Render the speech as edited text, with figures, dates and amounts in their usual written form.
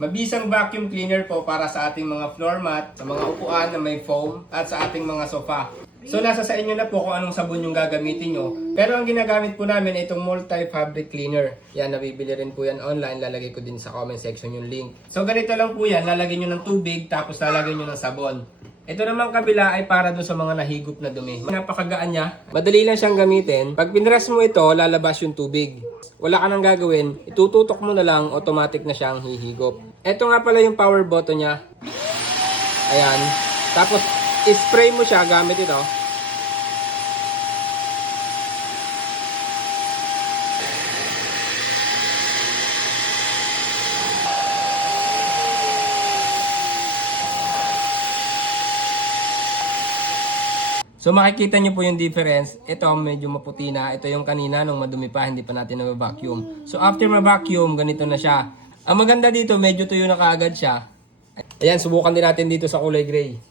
Mabisang vacuum cleaner po para sa ating mga floor mat, sa mga upuan na may foam, at sa ating mga sofa. So nasa sa inyo na po kung anong sabon yung gagamitin nyo. Pero ang ginagamit po namin ay itong multi-fabric cleaner. Yan, nabibili rin po yan online. Lalagay ko din sa comment section yung link. So ganito lang po yan. Lalagyan nyo ng tubig tapos lalagyan nyo ng sabon. Ito naman kabila ay para doon sa mga nahigop na dumi. Napakagaan niya. Madali lang siyang gamitin. Pag pinress mo ito, lalabas yung tubig. Wala ka nang gagawin. Itututok mo na lang, automatic na siyang hihigop. Ito nga pala yung power button niya. Ayan. Tapos, i-spray mo siya gamit ito. So makikita nyo po yung difference. Ito medyo maputi na. Ito yung kanina nung madumi pa, hindi pa natin na-vacuum. So after ma-vacuum, ganito na siya. Ang maganda dito, medyo tuyo na kaagad siya. Ayan, subukan din natin dito sa kulay gray.